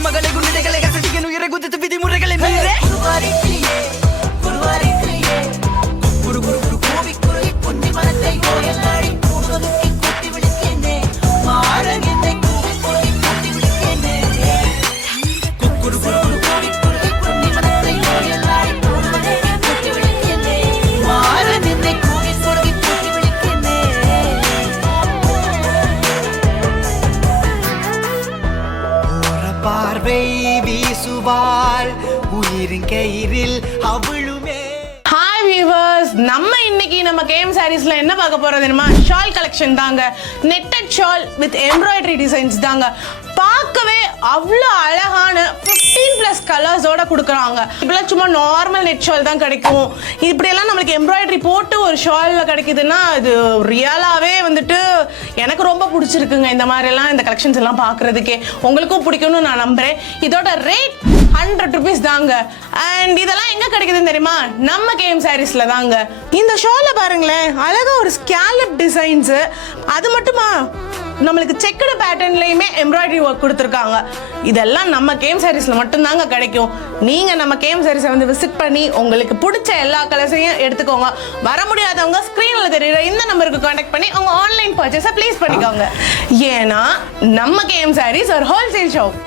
திருமகளை குண்டிகளை கசதியின் உயிரை குதித்து விதிமுறைகளை மீறே பார்வை வீசுவாள் உயிரின் கயிறில் அவளுமே. ஹாய் வியூவர்ஸ், நம்ம கேம் சாரீஸ்ல என்ன பார்க்க போறது தெரியுமா? ஷால் கலெக்ஷன் தாங்க. Netted shawl with embroidery designs தாங்க. பார்க்கவே அவ்வளோ அழகான 15+ கலர்ஸோட கொடுக்குறாங்க. இப்பெல்லாம் சும்மா நார்மல் நெட் ஷால் தான் கிடைக்கும். இப்படியெல்லாம் நம்மளுக்கு எம்ப்ராய்டரி போட்டு ஒரு ஷாலில் கிடைக்குதுன்னா இது ரியலாகவே வந்துட்டு எனக்கு ரொம்ப பிடிச்சிருக்குங்க. இந்த மாதிரிலாம் இந்த கலெக்ஷன்ஸ் எல்லாம் பார்க்குறதுக்கே உங்களுக்கும் பிடிக்கும்னு நான் நம்புகிறேன். இதோட ரேட் 100 rupees தாங்க. அண்ட் இதெல்லாம் எங்க கிடைக்குதுன்னு தெரியுமா? நம்ம கேம் சாரீஸ்ல தாங்க. இந்த ஷால பாருங்களேன், அழகா ஒரு ஸ்கேலப் டிசைன்ஸ். அது மட்டுமா, நம்மளுக்கு செக்குடு பேட்டர்ன்லயுமே எம்ப்ராய்டரி ஒர்க் கொடுத்துருக்காங்க. இதெல்லாம் நம்ம கேம் சாரீஸ்ல மட்டும்தாங்க கிடைக்கும். நீங்க நம்ம கேம் சாரீஸை வந்து விசிட் பண்ணி உங்களுக்கு பிடிச்ச எல்லா கலர்ஸையும் எடுத்துக்கோங்க. வர முடியாதவங்க ஸ்கிரீன்ல தெரியுற இந்த நம்பருக்கு கான்டாக்ட் பண்ணி உங்க ஆன்லைன் பர்ச்சேஸை ப்ளேஸ் பண்ணிக்கோங்க. ஏன்னா நம்ம கேம் சாரீஸ் ஒரு ஹோல்சேல் ஷாப்.